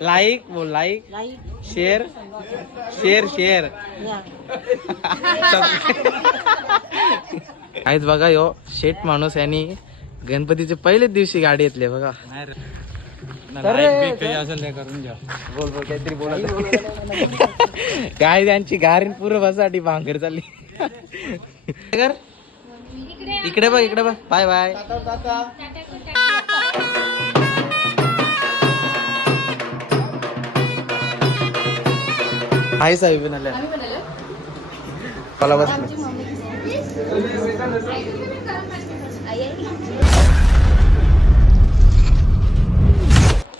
Like बोल, like share share share. काहीच बघा यो शेठ माणूस यांनी गणपतीचे पहिलेच दिवशी गाडी घेतली बघा. बोल बोल काहीतरी बोला. काय त्यांची गारीन पूर्ण बसासाठी भांगर चालली. इकडे बघ, इकडे बघ. Bye bye. हाय साहेब बनाल्या मला बस.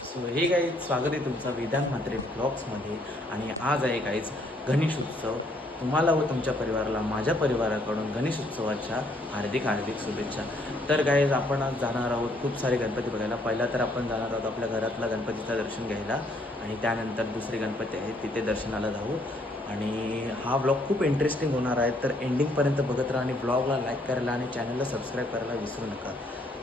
सो हे गाईज स्वागत आहे तुमचं वेदांत म्हात्रे ब्लॉग्समध्ये. आणि आज आहे गाईज गणेश उत्सव. तुम्हाला व तुमच्या परिवाराला माझ्या परिवाराकडून गणेश उत्सवाच्या हार्दिक हार्दिक शुभेच्छा. तर गाईज आपण आज जाणार आहोत खूप सारे गणपती बघायला. पहिला तर आपण जाणार आहोत आपल्या घरातला गणपतीचं दर्शन घ्यायला आणि त्यानंतर दुसरे गणपती आहेत तिथे दर्शनाला जाऊ. आणि हा ब्लॉग खूप इंटरेस्टिंग होणार आहे, तर एंडिंगपर्यंत बघत राहा आणि ब्लॉगला लाईक करायला आणि चॅनलला सबस्क्राईब करायला विसरू नका.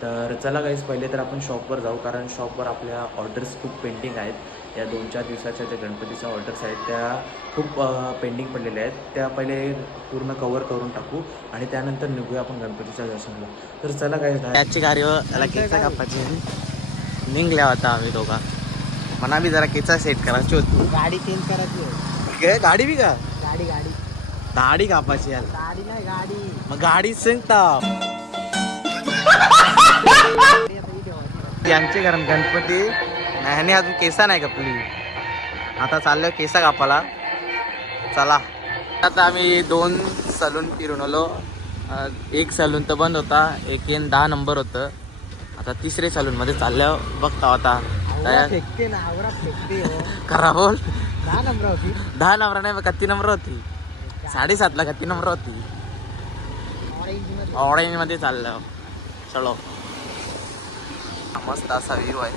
तर चला गाईज पहिले तर आपण शॉपवर जाऊ, कारण शॉपवर आपल्या ऑर्डर्स खूप पेंडिंग आहेत. या 2-4 दिवसाच्या ज्या गणपतीच्या ऑर्डर्स आहेत त्या खूप पेंडिंग पडलेल्या आहेत. त्या पहिले पूर्ण कवर करून टाकू आणि त्यानंतर निघूया आपण गणपतीच्या दर्शनाला. तर चला गाईज त्याची गाडी त्याला केचा कापायची निघल्या होता आम्ही दोघा. म्हणा बी जरा केचा सेट करायची होती, गाडी चेंज करायची होती. गाडी बी का गाडी गाडी दाढी कापायची यार. गाडी नाही गाडी, मग गाडी सांगता यांचे कारण गणपती नाही अजून केसा नाही कापली. आता चाललोय केसा कापाला. चला आता आम्ही 2 सलून फिरून आलो. एक सलून तर बंद होता, एक 10 नंबर होतं. आता 3रे सलूनमध्ये चालल्या बघता होता करा बोल. 10 नंबर होती, 10 नंबर नाही कत्ती नंबर होती, 7.5ला कत्ती नंबर होती. ऑरेंज मध्ये चाललं. चलो मस्त असा व्ह्यू आहे.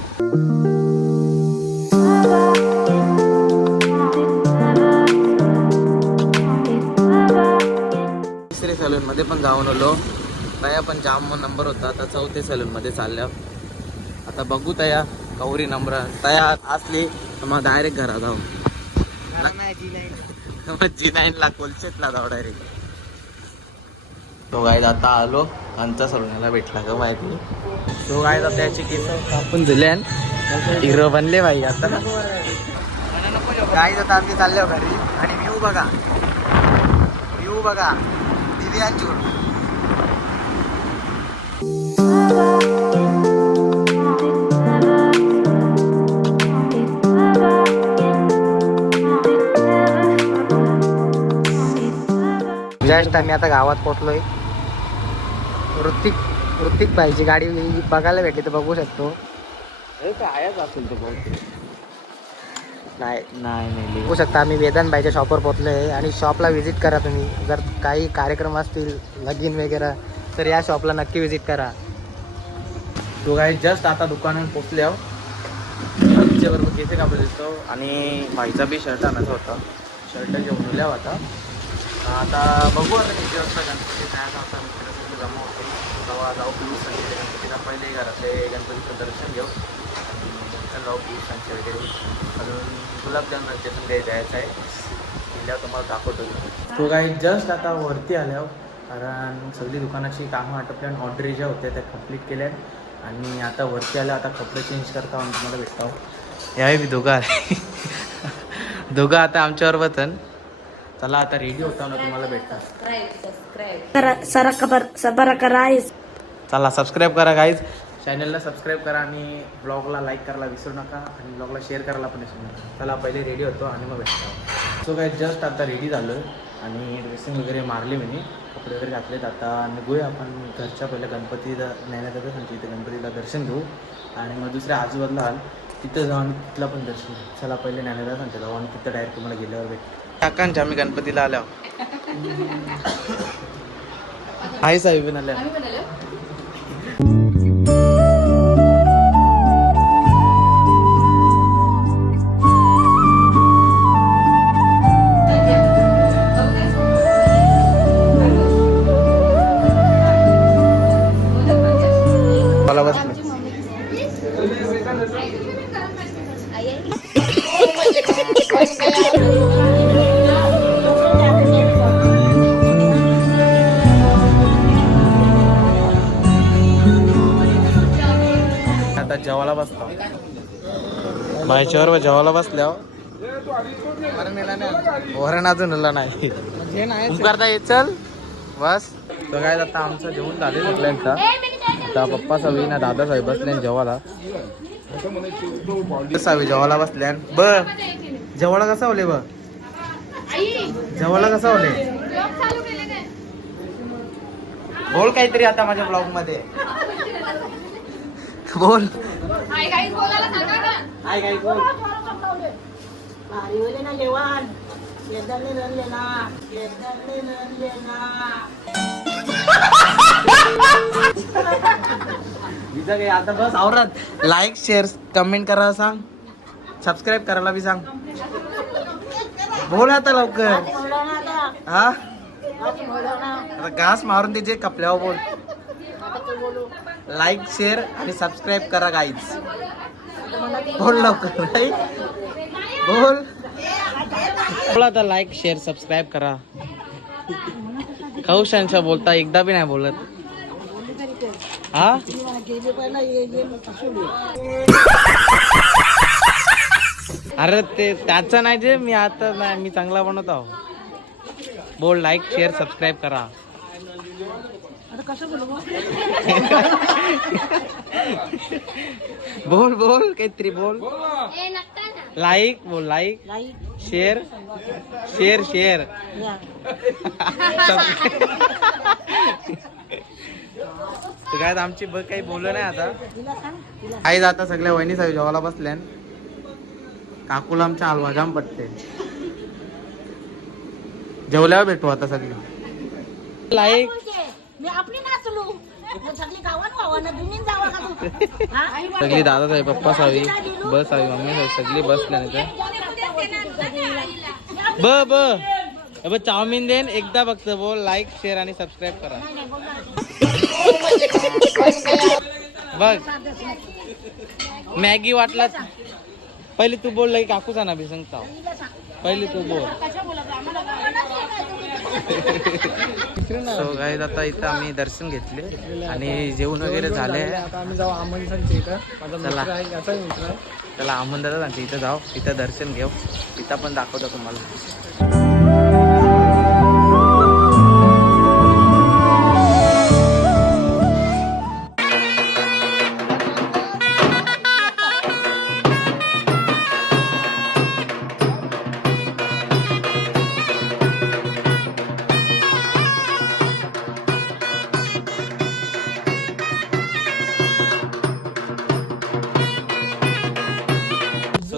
तिसरे सलून मध्ये पण जाऊन आलो. तया पण जाम नंबर होता. आता 4थे सलून मध्ये चालल्या. आता बघू तया कवरी नंबर तया असली तर मग डायरेक्ट घरा जाऊ. G9 कोलशेतला जाऊ डायरेक्ट. तो गाईज आता आलो आमचा सलूनला भेटला का माहिती. तो गाईज आता त्याची केस कापून दिल्यान हिरो बनले भाई. आता गाईज आता आम्ही चाललो घरी आणि व्ह्यू बघा, व्ह्यू बघा दिव्यांची. जस्ट आम्ही आता गावात पोहोचलोय. ऋतिक भाईची गाडी बघायला भेटली तर बघू शकतो. आयाच असेल तो नाही बघू शकता. आम्ही वेदांत भाईच्या शॉपवर पोहोचलोय आणि शॉपला व्हिजिट करा तुम्ही. जर काही कार्यक्रम असतील लगीन वगैरे तर या शॉपला नक्की व्हिजिट करा. तो काही जस्ट आता दुकानात पोहोचले आहो. बरोबर केसे कापड दिसतो आणि भाईचा बी शर्ट आणायचा होता. शर्ट घेऊन दिल्या होता. आता बघू आता किती वाजता गणपती जायचा होता. मित्र जमा होते तेव्हा जाऊ पिऊ संचे गणपतीला. पहिले घरातले गणपतीचं दर्शन घेऊ आणि जाऊ पिऊ संचे वगैरे. अजून गुलाबजाम रंचे पण द्यायचं आहे. दिल्यावर तुम्हाला दाखवतो. तो काही जस्ट आता वरती आल्यावर, कारण सगळी दुकानाची कामं आटपल्या आणि ऑर्डरी ज्या होत्या त्या कंप्लीट केल्या. आणि आता वरती आल्या. आता कपडे चेंज करता आणि तुम्हाला भेटता. यावेळी मी दोघं आता आमच्यावर बतन. चला आता रेडी होता ना, तुम्हाला भेटता. चला सबस्क्राईब करा गाईज. चॅनलला सबस्क्राईब करा आणि ब्लॉगला लाईक करायला विसरू नका आणि ब्लॉगला शेअर करायला पण विसरू नका. चला पहिले रेडी होतो आणि मग भेटतो. सो गाईज जस्ट आता रेडी झालो आणि ड्रेसिंग वगैरे मारली मी, कपडे वगैरे घातलेत. आता निघूया आपण घरच्या पहिल्या गणपतीला ज्ञानेदादा सांगतो इथे गणपतीला दर्शन घेऊ आणि मग दुसऱ्या आजूबाजूला आल तिथं जाऊ आणि तिथला पण दर्शन घेऊ. चला पहिले ज्ञानेदादा सांगते जाऊ आणि तिथं डायरेक्ट तुम्हाला गेल्यावर भेट. काकांच्या आम्ही गणपतीला आल्यावर आहे साहेब आल्या. मला बस आता जेवायला बसतो बायच्यावर जेवायला बसल्यावर वरण अजून उरला नाही करता येत चल बस. तर काय आता आमचं जेवण झाले सगळ्यांचा. आता पप्पा सावी ना दादा साहेब बसले जेवायला. सावी जेवायला बसल्या ब जेवायला कसा होले ब जेवायला कसा होले बोल काहीतरी आता माझ्या ब्लॉग मध्ये बोल आता बस आवरात लाईक शेअर कमेंट करायला सांग सबस्क्राईब करायला बी सांग. बोल आता लवकर हा आता घास मारून तिचे कपल्यावर बोल. लाईक शेअर आणि सबस्क्राईब करा गाईज. बोल लवकर बोल बोल आता लाईक शेअर सबस्क्राईब करा. कौशांच्या बोलता एकदा बी नाही बोलत हा. अरे ते त्याचं नाही जे मी आता नाही मी चांगला बनवत आहो. बोल लाईक शेअर सबस्क्राईब करा. बोल बोल काहीतरी बोल. लाईक बोल लाईक शेअर शेअर शेअर. काय आमची बघ काही बोललं नाही आता. आई आता सगळ्या वहिनी साहेब जेवायला बसल्या. काकूला आमच्या हलवा जाम पटते. जेवल्यावर भेटू आता सगळी. लाईक सगळी दादा साहेब पप्पा सावी बस सावी मम्मी साहेब सगळी बसल्या. ब चाऊमिन देन एकदा फक्त बोल लाईक शेअर आणि सबस्क्राईब करा. बघ मॅगी वाटला पहिले तू बोल लाईक काकूचा ना बी सांगता पहिले तू बोल. सो गाईज आता इथं आम्ही दर्शन घेतले आणि जेवण वगैरे झाले. चला आमन दादा सांगते इथं जाऊ इथं दर्शन घेऊ. इथं पण दाखवतो तुम्हाला.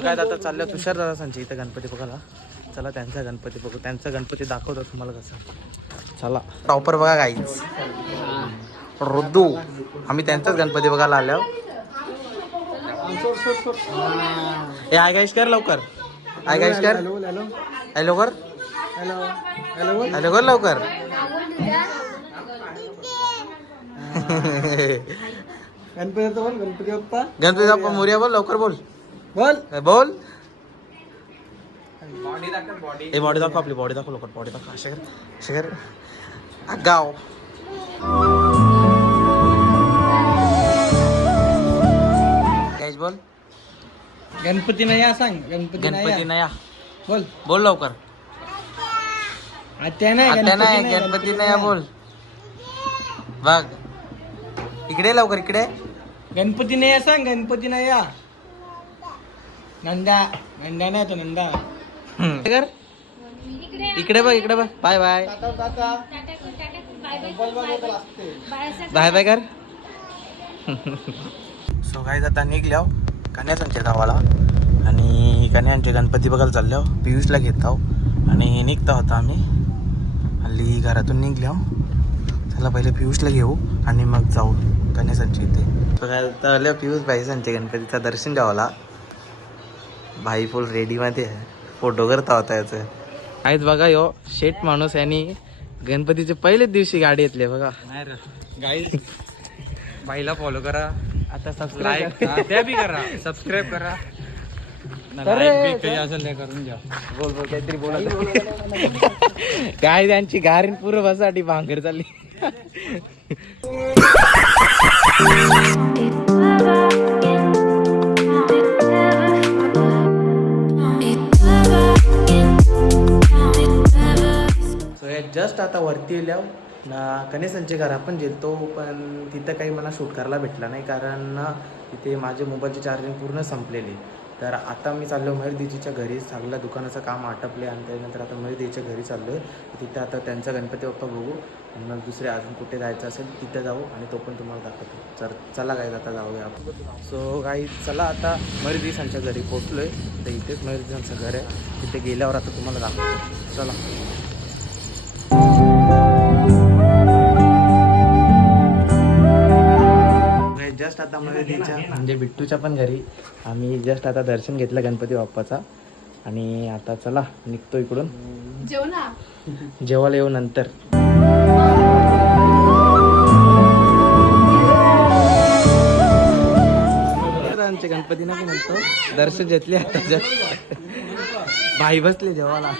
काय आता चाललं तुषार दादा सांगते इथं गणपती बघायला. चला त्यांचा गणपती बघू. त्यांचा गणपती दाखवतो तुम्हाला कसा. चला टॉपर बघा गाईच रुद्दू. आम्ही त्यांचाच गणपती बघायला आलो. हे आय गाईश कर लवकर. आय गाईश कर हॅलो कर हॅलो कर लवकर. गणपती बाप्पा मोरया बोल लवकर बोल बोल बोल. हे बॉडी दाखव आपली बॉडी दाखव लवकर. बॉडी दाखव अशा कर अशा कर गाव. काहीच बोल. गणपती नाही या सांग. गणपती नाही या बोल बोल लवकर. आत्या नाही गणपती नाही या बोल. बघ इकडे लवकर इकडे. गणपती नाही या सांग. गणपती नाही या. नंदा नंदा नाही तो नंदा. इकडे बघ इकडे बघ. बाय बाय बाय बाय कर. सो गाईज आता निघल्या कन्याच्या गावाला आणि कन्यांचे गणपती बघायला चाललो. पियुषला घेत आहो आणि निघता होता आम्ही. हल्ली घरातून निघल्या. चला पहिले पियुषला घेऊ आणि मग जाऊ कन्याच्या इथे. सो काय आता पियुष भाईसांचे गणपतीचा दर्शन द्यावाला. भाई फुल रेडीमध्ये आहे. फोटो करता होता याचं. आहेत बघा यो शेट माणूस यांनी गणपतीचे पहिलेच दिवशी गाडी येतली बघा. गाईज बाईला फॉलो करा. आता सबस्क्राईब त्या बी करा. सबस्क्राईब करा. काही असेल ते करून घ्या. बोल बोल काहीतरी बोला. काय त्यांची गारीन पूर्व बसासाठी भांगर चालली. जस्ट आता वरती येल्यावर ना गणेशांचे घर आपण गेलतो, पण तिथं काही मला शूट करायला भेटला नाही, कारण तिथे माझे मोबाईलची चार्जिंग पूर्ण संपलेली. तर आता मी चाललो मयूर दीदीच्या घरी. चांगल्या दुकानाचं काम आटपले आणि त्यानंतर आता मयूर दीदीच्या घरी चाललो आहे. तिथे आता त्यांचा गणपती बाप्पा बघू आणि मग दुसरे अजून कुठे जायचं असेल तिथे जाऊ आणि तो पण तुम्हाला दाखवतो. तर चला काय आता जाऊया आपण. सो काही चला आता मयूर दीदीच्या घरी पोचलो आहे. तर इथेच मयूर दीदीचं घर आहे. तिथे गेल्यावर आता तुम्हाला दाखवतो. चला. जस्ट आता मयूरदीच्या म्हणजे बिट्टूच्या पण घरी आम्ही जस्ट आता दर्शन घेतलं गणपती बाप्पाचा आणि आता चला निघतो इकडून. जेवायला येऊ नंतर. आमचे गणपती नाही म्हणतो दर्शन घेतले आता जस्ट भाई बसले जेवायला.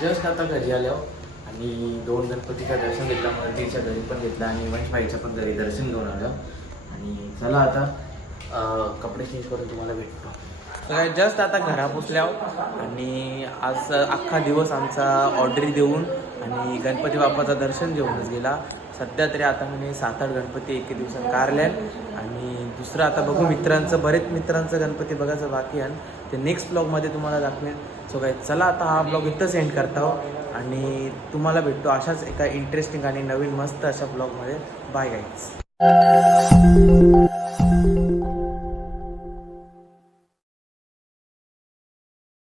जस्ट आता घरी आल्यावर आणि 2 गणपतीचं दर्शन घेतलं, मयूरदीच्या घरी पण घेतलं आणि वंशभाईच्या पण घरी दर्शन घेऊन आलं. आणि चला आता कपडे चेंज करून तुम्हाला भेटतो. जस्ट आता घरा पोचल्यावर आणि आज अख्खा दिवस आमचा ऑर्डरी देऊन आणि गणपती बाप्पाचं दर्शन घेऊनच गेला. सध्या तरी आता मी 7-8 गणपती एके दिवसात कारल्या आणि दुसरं आता बघू मित्रांचं, बरेच मित्रांचं गणपती बघायचं बाकी आहे. ते नेक्स्ट ब्लॉगमध्ये तुम्हाला दाखवेन. सो काय चला आता हा ब्लॉग इथंच एंड करतो आणि तुम्हाला भेटतो अशाच एका इंटरेस्टिंग आणि नवीन मस्त अशा ब्लॉगमध्ये. Bye guys.